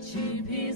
깊이